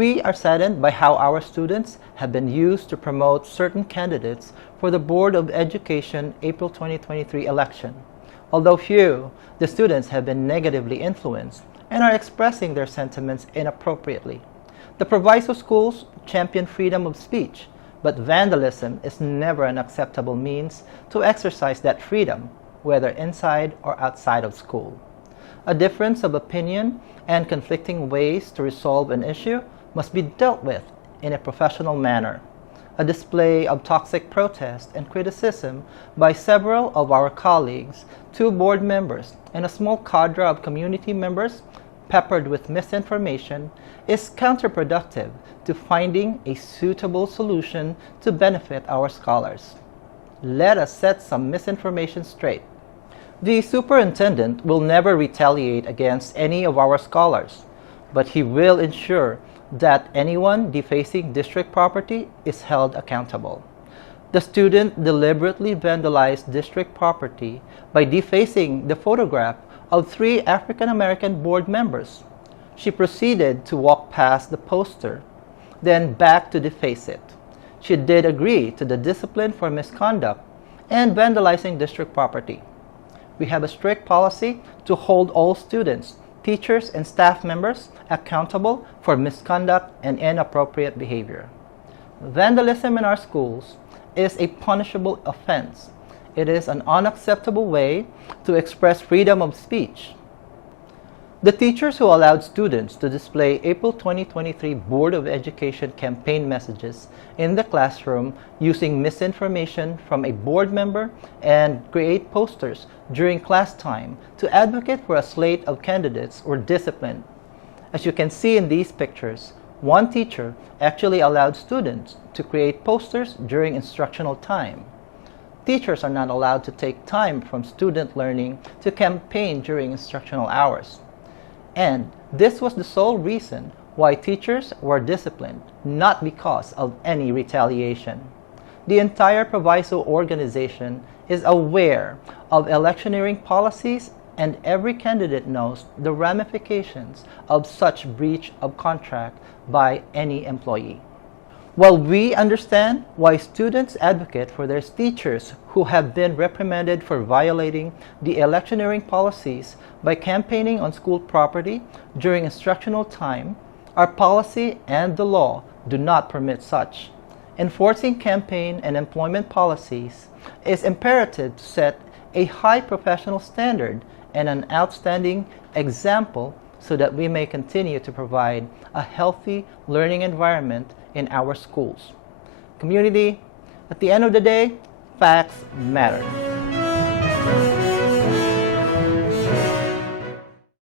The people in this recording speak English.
we are saddened by how our students have been used to promote certain candidates for the Board of Education April 2023 election. Although few, the students have been negatively influenced and are expressing their sentiments inappropriately. The Proviso schools champion freedom of speech, but vandalism is never an acceptable means to exercise that freedom, whether inside or outside of school. A difference of opinion and conflicting ways to resolve an issue must be dealt with in a professional manner. A display of toxic protest and criticism by several of our colleagues, 2 board members, and a small cadre of community members peppered with misinformation is counterproductive to finding a suitable solution to benefit our scholars. Let us set some misinformation straight. The superintendent will never retaliate against any of our scholars, but he will ensure that anyone defacing district property is held accountable. The student deliberately vandalized district property by defacing the photograph of 3 African American board members. She proceeded to walk past the poster, then back to deface it. She did agree to the discipline for misconduct and vandalizing district property. We have a strict policy to hold all students, teachers, and staff members accountable for misconduct and inappropriate behavior. Vandalism in our schools is a punishable offense. It is an unacceptable way to express freedom of speech. The teachers who allowed students to display April 2023 Board of Education campaign messages in the classroom using misinformation from a board member and create posters during class time to advocate for a slate of candidates were disciplined. As you can see in these pictures, one teacher actually allowed students to create posters during instructional time. Teachers are not allowed to take time from student learning to campaign during instructional hours. And this was the sole reason why teachers were disciplined, not because of any retaliation. The entire Proviso organization is aware of electioneering policies, and every candidate knows the ramifications of such breach of contract by any employee. While we understand why students advocate for their teachers who have been reprimanded for violating the electioneering policies by campaigning on school property during instructional time, our policy and the law do not permit such. Enforcing campaign and employment policies is imperative to set a high professional standard and an outstanding example so that we may continue to provide a healthy learning environment in our schools. Community, at the end of the day, facts matter.